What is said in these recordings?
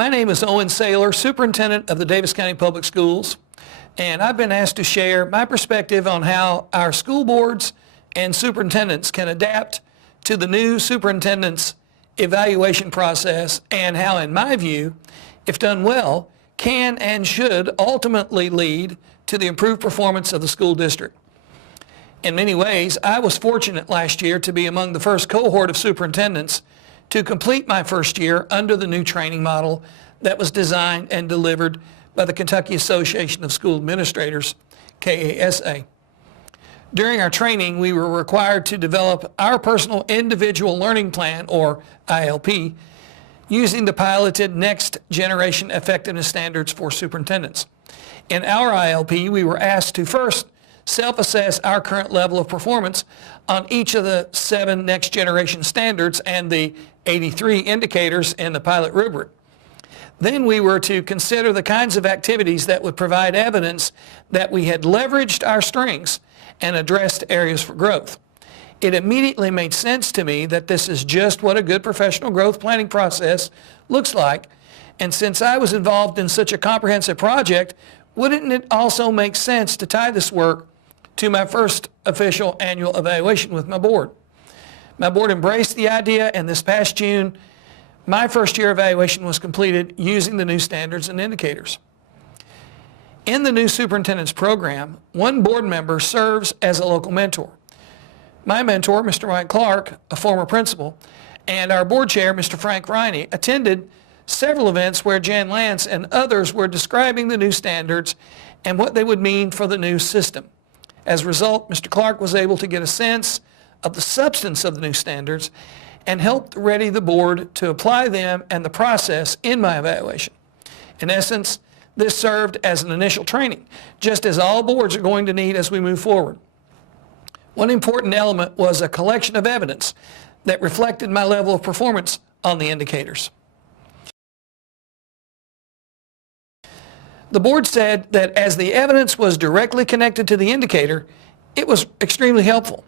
My name is Owens Saylor, Superintendent of the Davis County Public Schools, and I've been asked to share my perspective on how our school boards and superintendents can adapt to the new superintendent's evaluation process and how, in my view, if done well, can and should ultimately lead to the improved performance of the school district. In many ways, I was fortunate last year to be among the first cohort of superintendents to complete my first year under the new training model that was designed and delivered by the Kentucky Association of School Administrators, KASA. During our training, we were required to develop our personal individual learning plan, or ILP, using the piloted Next Generation Effectiveness Standards for Superintendents. In our ILP, we were asked to first self-assess our current level of performance on each of the 7 Next Generation Standards and the 83 indicators in the pilot rubric. Then we were to consider the kinds of activities that would provide evidence that we had leveraged our strengths and addressed areas for growth. It immediately made sense to me that this is just what a good professional growth planning process looks like, and since I was involved in such a comprehensive project, wouldn't it also make sense to tie this work to my first official annual evaluation with my board? My board embraced the idea, and this past June, my first year evaluation was completed using the new standards and indicators. In the new superintendent's program, one board member serves as a local mentor. My mentor, Mr. Mike Clark, a former principal, and our board chair, Mr. Frank Riney, attended several events where Jan Lance and others were describing the new standards and what they would mean for the new system. As a result, Mr. Clark was able to get a sense of the substance of the new standards and helped ready the board to apply them and the process in my evaluation. In essence, this served as an initial training, just as all boards are going to need as we move forward. One important element was a collection of evidence that reflected my level of performance on the indicators. The board said that as the evidence was directly connected to the indicator, it was extremely helpful.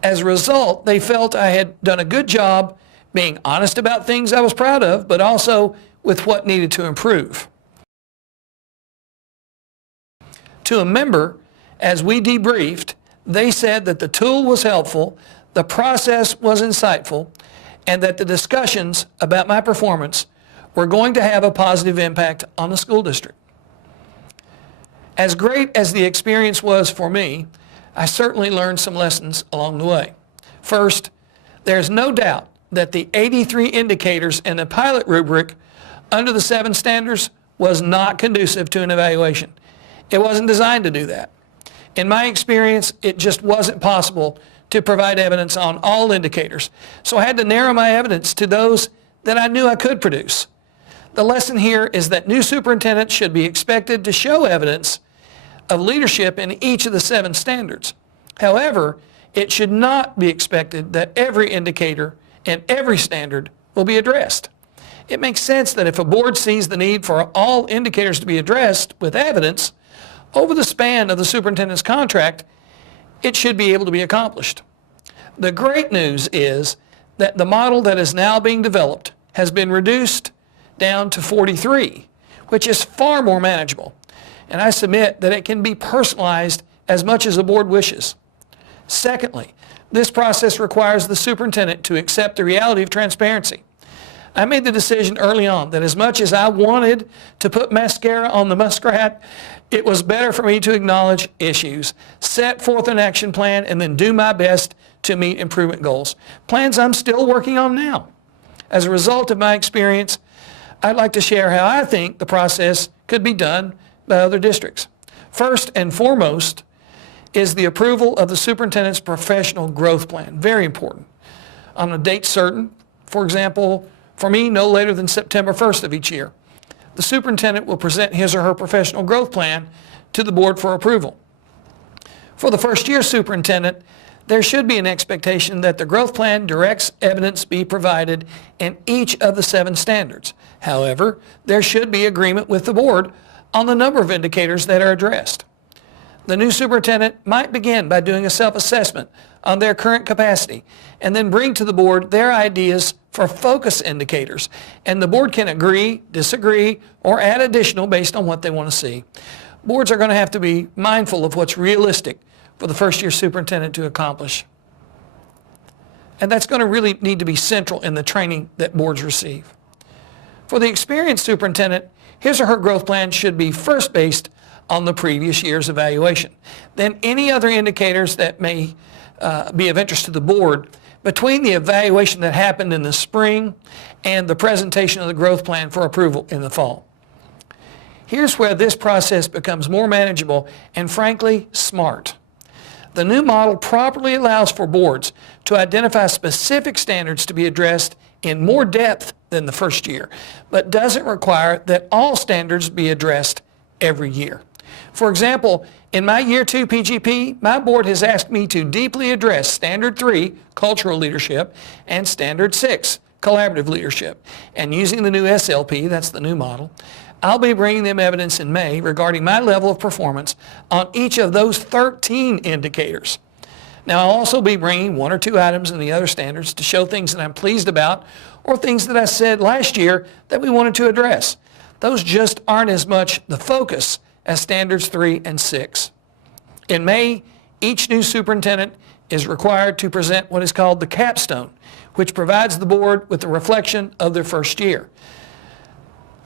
As a result, they felt I had done a good job being honest about things I was proud of, but also with what needed to improve. To a member, as we debriefed, they said that the tool was helpful, the process was insightful, and that the discussions about my performance were going to have a positive impact on the school district. As great as the experience was for me, I certainly learned some lessons along the way. First, there's no doubt that the 83 indicators in the pilot rubric under the 7 standards was not conducive to an evaluation. It wasn't designed to do that. In my experience, it just wasn't possible to provide evidence on all indicators, so I had to narrow my evidence to those that I knew I could produce. The lesson here is that new superintendents should be expected to show evidence of leadership in each of the 7 standards. However, it should not be expected that every indicator and every standard will be addressed. It makes sense that if a board sees the need for all indicators to be addressed with evidence over the span of the superintendent's contract, it should be able to be accomplished. The great news is that the model that is now being developed has been reduced down to 43, which is far more manageable. And I submit that it can be personalized as much as the board wishes. Secondly, this process requires the superintendent to accept the reality of transparency. I made the decision early on that as much as I wanted to put mascara on the muskrat, it was better for me to acknowledge issues, set forth an action plan, and then do my best to meet improvement goals. Plans I'm still working on now. As a result of my experience, I'd like to share how I think the process could be done by other districts. First and foremost is the approval of the superintendent's professional growth plan. Very important. On a date certain, for example, for me, no later than September 1st of each year, the superintendent will present his or her professional growth plan to the board for approval. For the first year superintendent, there should be an expectation that the growth plan directs evidence be provided in each of the 7 standards. However, there should be agreement with the board on the number of indicators that are addressed. The new superintendent might begin by doing a self-assessment on their current capacity and then bring to the board their ideas for focus indicators. And the board can agree, disagree, or add additional based on what they want to see. Boards are going to have to be mindful of what's realistic for the first-year superintendent to accomplish. And that's going to really need to be central in the training that boards receive. For the experienced superintendent, his or her growth plan should be first based on the previous year's evaluation. Then any other indicators that may be of interest to the board between the evaluation that happened in the spring and the presentation of the growth plan for approval in the fall. Here's where this process becomes more manageable and, frankly, smart. The new model properly allows for boards to identify specific standards to be addressed in more depth than the first year, but doesn't require that all standards be addressed every year. For example, in my Year 2 PGP, my board has asked me to deeply address Standard 3, Cultural Leadership, and Standard 6, Collaborative Leadership. And using the new SLP, that's the new model, I'll be bringing them evidence in May regarding my level of performance on each of those 13 indicators. Now, I'll also be bringing 1 or 2 items in the other standards to show things that I'm pleased about or things that I said last year that we wanted to address. Those just aren't as much the focus as Standards 3 and 6. In May, each new superintendent is required to present what is called the capstone, which provides the board with a reflection of their first year.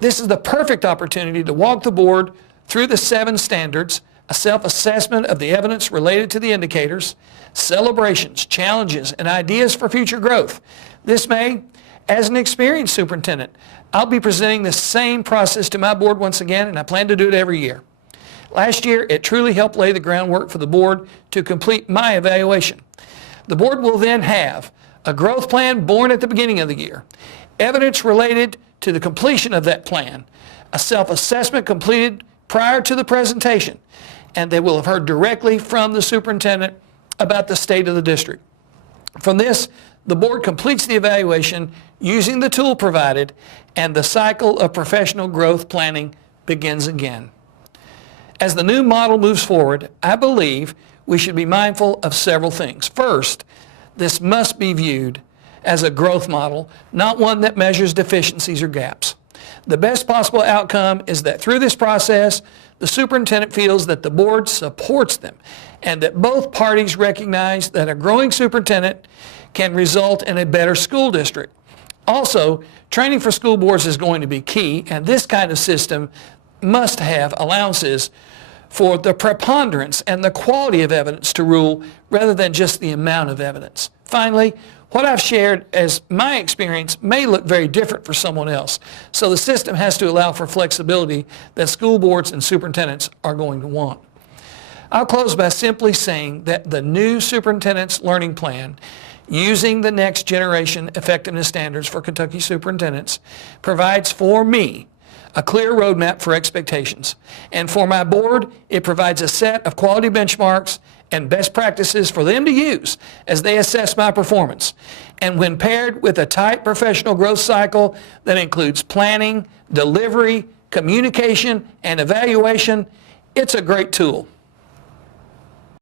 This is the perfect opportunity to walk the board through the 7 standards, a self-assessment of the evidence related to the indicators, celebrations, challenges, and ideas for future growth. This May, as an experienced superintendent, I'll be presenting the same process to my board once again, and I plan to do it every year. Last year, it truly helped lay the groundwork for the board to complete my evaluation. The board will then have a growth plan born at the beginning of the year, evidence related to the completion of that plan, a self-assessment completed prior to the presentation, and they will have heard directly from the superintendent about the state of the district. From this, the board completes the evaluation using the tool provided, and the cycle of professional growth planning begins again. As the new model moves forward, I believe we should be mindful of several things. First, this must be viewed as a growth model, not one that measures deficiencies or gaps. The best possible outcome is that through this process, the superintendent feels that the board supports them and that both parties recognize that a growing superintendent can result in a better school district. Also, training for school boards is going to be key, and this kind of system must have allowances for the preponderance and the quality of evidence to rule rather than just the amount of evidence. Finally, what I've shared as my experience may look very different for someone else, so the system has to allow for flexibility that school boards and superintendents are going to want. I'll close by simply saying that the new superintendent's learning plan, using the next generation effectiveness standards for Kentucky superintendents, provides for me a clear roadmap for expectations. And for my board, it provides a set of quality benchmarks and best practices for them to use as they assess my performance. And when paired with a tight professional growth cycle that includes planning, delivery, communication, and evaluation, it's a great tool.